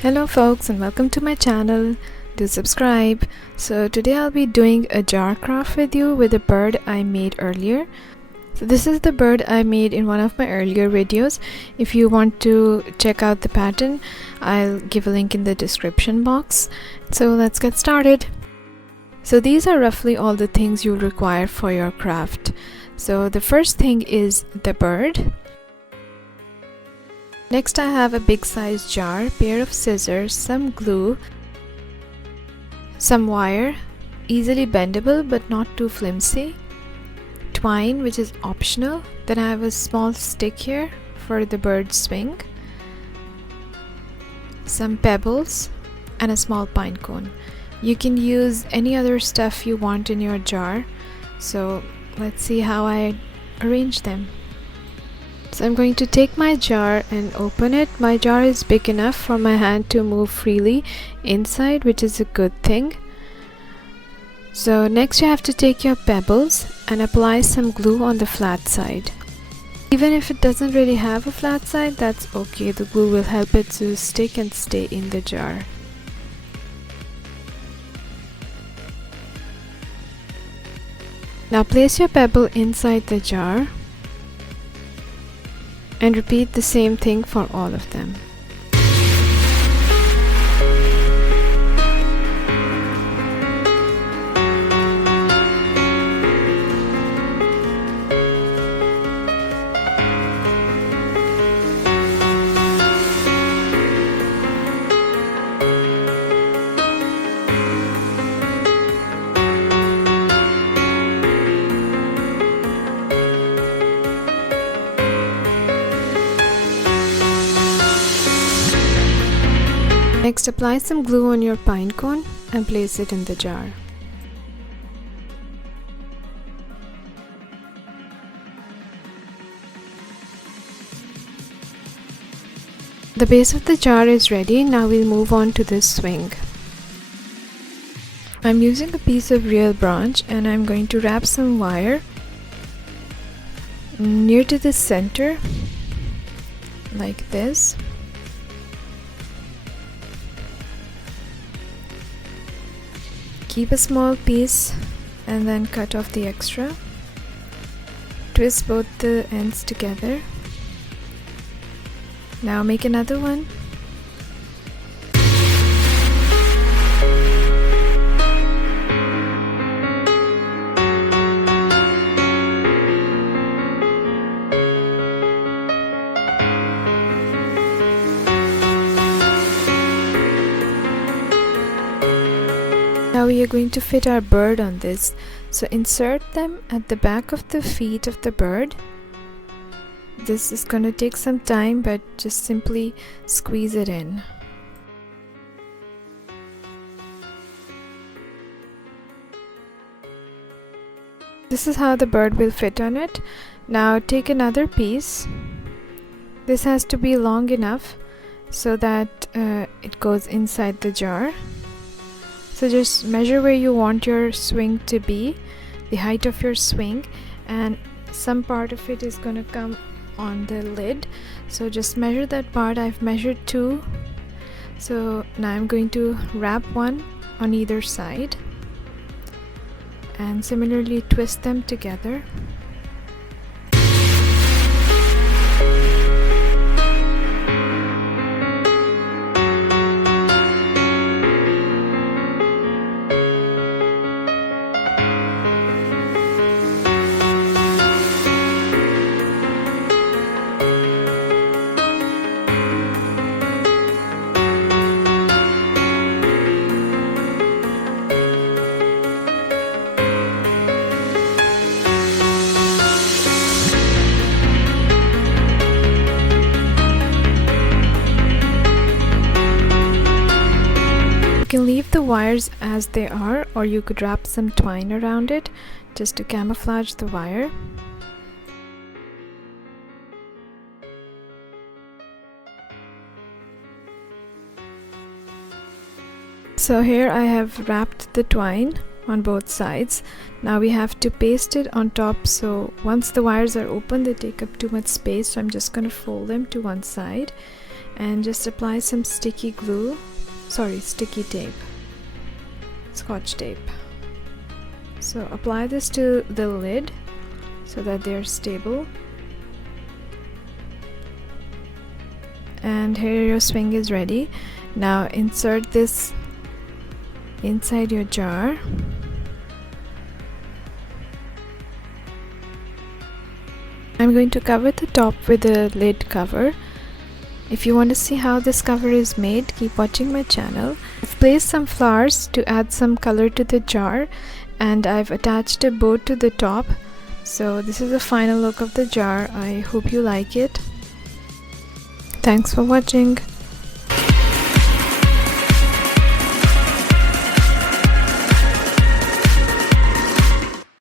Hello folks, and welcome to my channel. Do subscribe. So today I'll be doing a jar craft with you with a bird I made earlier. So this is the bird I made in one of my earlier videos. If you want to check out the pattern, I'll give a link in the description box. So let's get started. So these are roughly all the things you'll require for your craft. So the first thing is the bird. Next I have a big size jar, pair of scissors, some glue, some wire, easily bendable but not too flimsy, twine which is optional, then I have a small stick here for the bird's swing, some pebbles and a small pine cone. You can use any other stuff you want in your jar, so let's see how I arrange them. So I'm going to take my jar and open it. My jar is big enough for my hand to move freely inside, which is a good thing. So next you have to take your pebbles and apply some glue on the flat side. Even if it doesn't really have a flat side, that's okay. The glue will help it to stick and stay in the jar. Now place your pebble inside the jar and repeat the same thing for all of them. Next, apply some glue on your pine cone and place it in the jar. The base of the jar is ready. Now we'll move on to the swing. I'm using a piece of real branch and I'm going to wrap some wire near to the center like this. Keep a small piece and then cut off the extra. Twist both the ends together. Now make another one. Now we are going to fit our bird on this. So insert them at the back of the feet of the bird. This is going to take some time, but just simply squeeze it in. This is how the bird will fit on it. Now take another piece. This has to be long enough so that it goes inside the jar. So just measure where you want your swing to be, the height of your swing, and some part of it is going to come on the lid. So just measure that part. I've measured 2. So now I'm going to wrap one on either side and similarly twist them together. You can leave the wires as they are, or you could wrap some twine around it just to camouflage the wire. So here I have wrapped the twine on both sides. Now we have to paste it on top, so once the wires are open they take up too much space, so I'm just going to fold them to one side and just apply some sticky tape, scotch tape. So apply this to the lid so that they are stable. And here your swing is ready. Now insert this inside your jar. I'm going to cover the top with a lid cover. If you want to see how this cover is made, keep watching my channel. I've placed some flowers to add some color to the jar, and I've attached a bow to the top. So this is the final look of the jar. I hope you like it. Thanks for watching.